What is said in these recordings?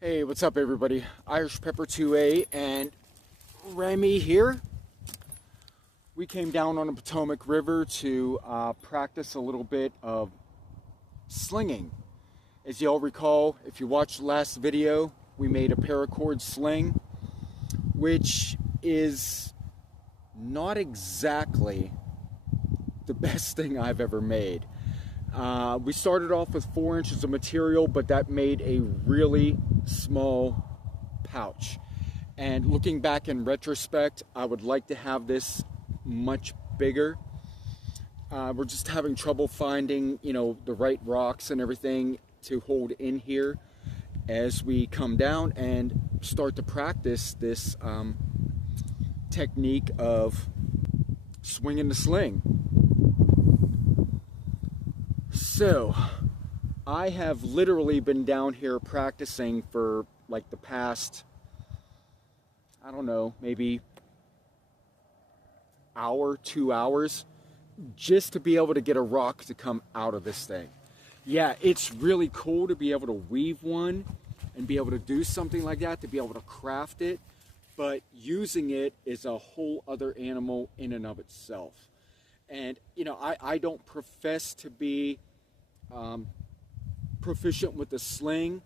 Hey, what's up everybody? Irish Pepper 2A and Remy here. We came down on the Potomac River to practice a little bit of slinging. As y'all recall, if you watched the last video, we made a paracord sling, which is not exactly the best thing I've ever made. We started off with 4 inches of material, but that made a really small pouch. And looking back in retrospect, I would like to have this much bigger. We're just having trouble finding, the right rocks and everything to hold in here as we come down and start to practice this technique of swinging the sling. So, I have literally been down here practicing for like the past, I don't know, maybe hour, 2 hours, just to be able to get a rock to come out of this thing. Yeah, it's really cool to be able to weave one and be able to do something like that, to be able to craft it, but using it is a whole other animal in and of itself. And, I don't profess to be proficient with the sling.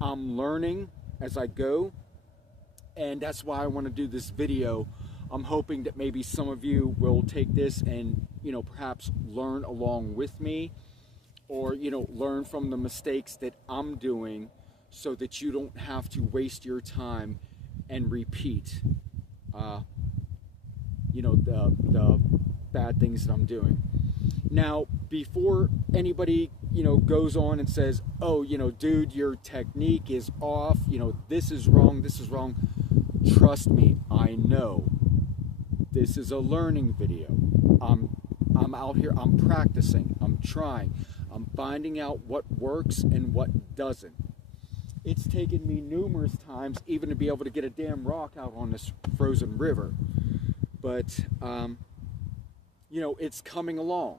I'm learning as I go, and that's why I want to do this video. I'm hoping that maybe some of you will take this and perhaps learn along with me, or learn from the mistakes that I'm doing, so that you don't have to waste your time and repeat the bad things that I'm doing. Now, before anybody, goes on and says, oh, dude, your technique is off, this is wrong, trust me, I know. This is a learning video. I'm out here, I'm practicing, I'm trying, I'm finding out what works and what doesn't. It's taken me numerous times even to be able to get a damn rock out on this frozen river. But, it's coming along.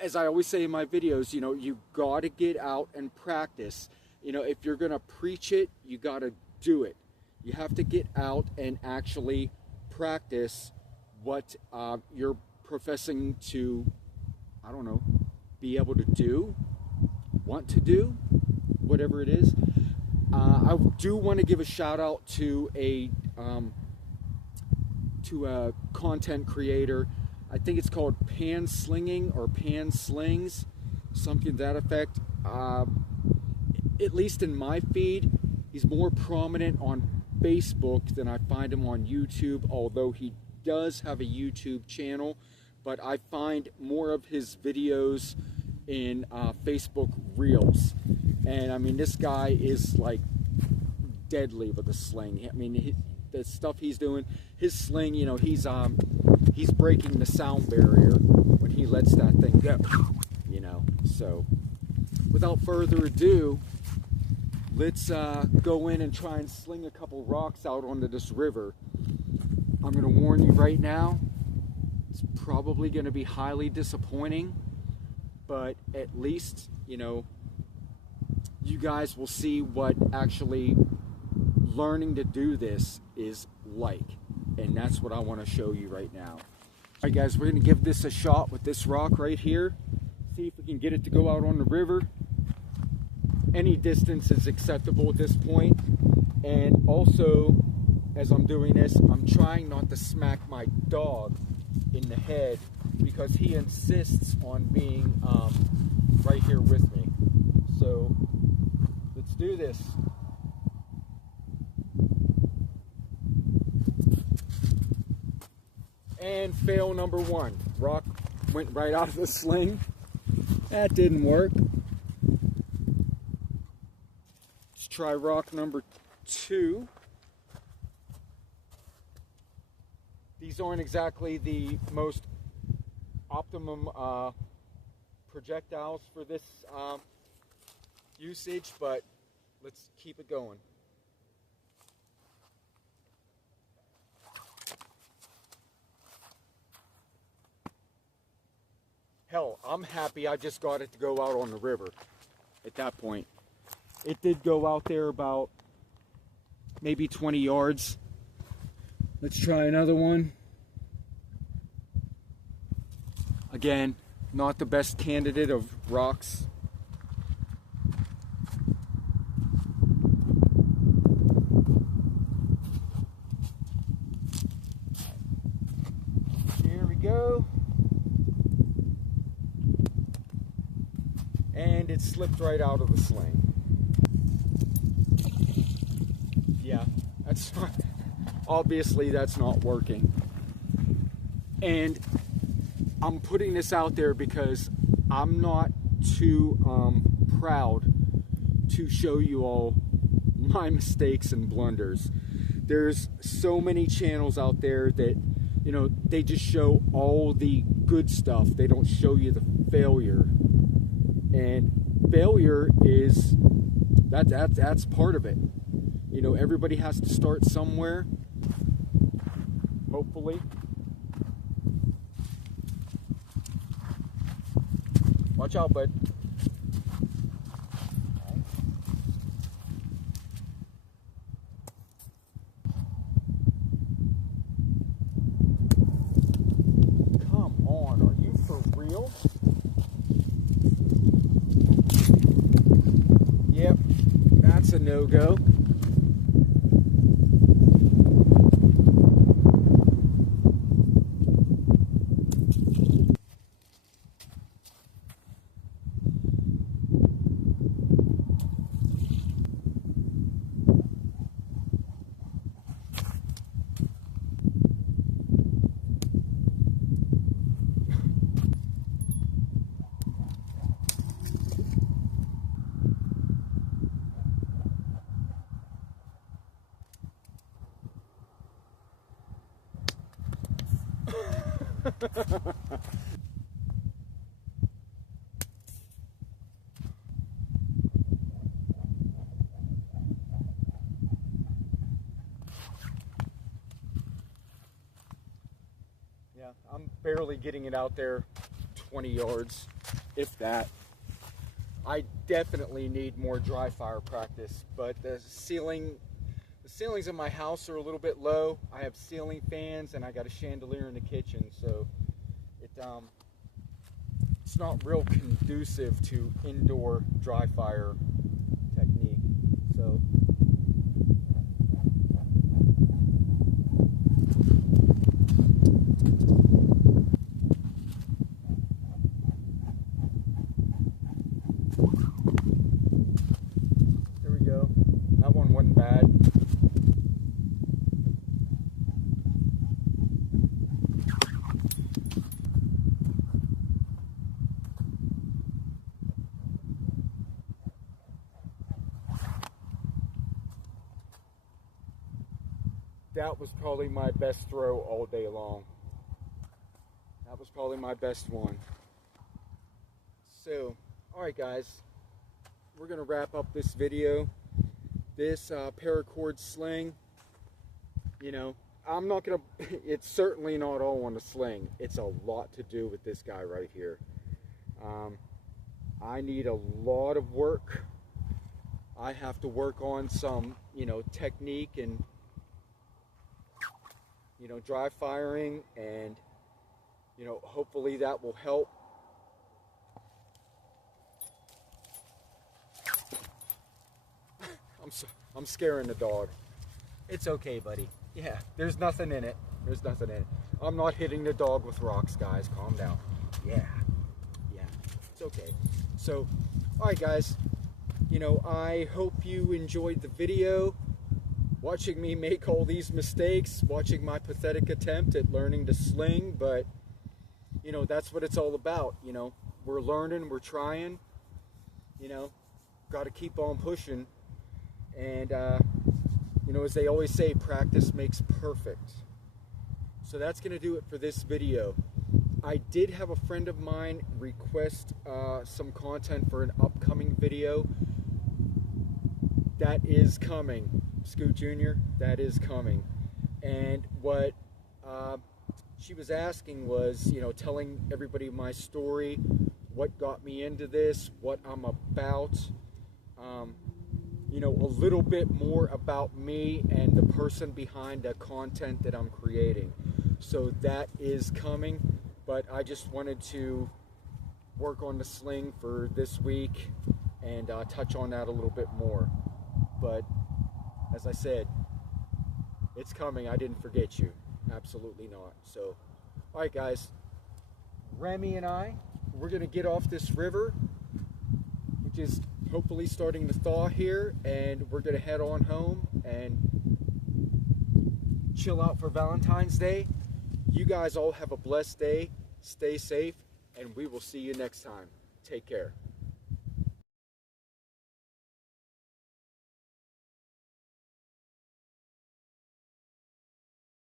As I always say in my videos, you gotta get out and practice. If you're gonna preach it, you gotta do it. You have to get out and actually practice what you're professing to, I don't know, be able to do, want to do, whatever it is. I do want to give a shout out to a content creator. I think it's called Pan Slinging or Pan Slings, something to that effect. At least in my feed, he's more prominent on Facebook than I find him on YouTube, although he does have a YouTube channel, but I find more of his videos in Facebook Reels. And I mean, this guy is like deadly with the sling. I mean, the stuff he's doing, his sling, he's breaking the sound barrier when he lets that thing go, So, without further ado, let's go in and try and sling a couple rocks out onto this river. I'm going to warn you right now, it's probably going to be highly disappointing, but at least, you guys will see what actually learning to do this is like. And that's what I want to show you right now. Alright guys, we're going to give this a shot with this rock right here. See if we can get it to go out on the river. Any distance is acceptable at this point. And also, as I'm doing this, I'm trying not to smack my dog in the head, because he insists on being right here with me. So, let's do this. And fail number 1. Rock went right out of the sling. That didn't work. Let's try rock number 2. These aren't exactly the most optimum projectiles for this usage, but let's keep it going. Hell, I'm happy I just got it to go out on the river at that point. It did go out there about maybe 20 yards. Let's try another one. Again, not the best candidate of rocks. Here we go. And it slipped right out of the sling. Yeah, that's not, obviously that's not working. And I'm putting this out there because I'm not too proud to show you all my mistakes and blunders. There's so many channels out there that, you know, they just show all the good stuff. They don't show you the failure. And failure is, that's part of it. You know, everybody has to start somewhere, hopefully. Watch out, bud. Come on, are you for real? Yep, that's a no-go. Yeah, I'm barely getting it out there 20 yards, if that. I definitely need more dry fire practice, but the ceilings in my house are a little bit low. I have ceiling fans and I got a chandelier in the kitchen, so it's not real conducive to indoor dry fire technique. So there we go. That one wasn't bad. That was probably my best throw all day long. That was probably my best one. So, alright guys, we're going to wrap up this video. This paracord sling, you know, I'm not going to, it's certainly not all on the sling. It's a lot to do with this guy right here. I need a lot of work. I have to work on some, you know, technique and, you know, dry firing, and, you know, hopefully that will help. I'm scaring the dog. It's okay, buddy. Yeah, there's nothing in it. There's nothing in it. I'm not hitting the dog with rocks, guys. Calm down. Yeah. Yeah. It's okay. So, alright guys. You know, I hope you enjoyed the video. Watching me make all these mistakes, watching my pathetic attempt at learning to sling, but, you know, that's what it's all about. You know, we're learning, we're trying, you know, got to keep on pushing. And, you know, as they always say, practice makes perfect. So that's going to do it for this video. I did have a friend of mine request some content for an upcoming video. That is coming. Scoot Jr., that is coming. And what she was asking was, you know, telling everybody my story, what got me into this, what I'm about. you know, a little bit more about me and the person behind the content that I'm creating. So that is coming, but I just wanted to work on the sling for this week and touch on that a little bit more. But as I said, it's coming. I didn't forget you. Absolutely not. So, all right, guys. Remy and I, we're going to get off this river, which is hopefully starting to thaw here, and we're going to head on home and chill out for Valentine's Day. You guys all have a blessed day. Stay safe, and we will see you next time. Take care.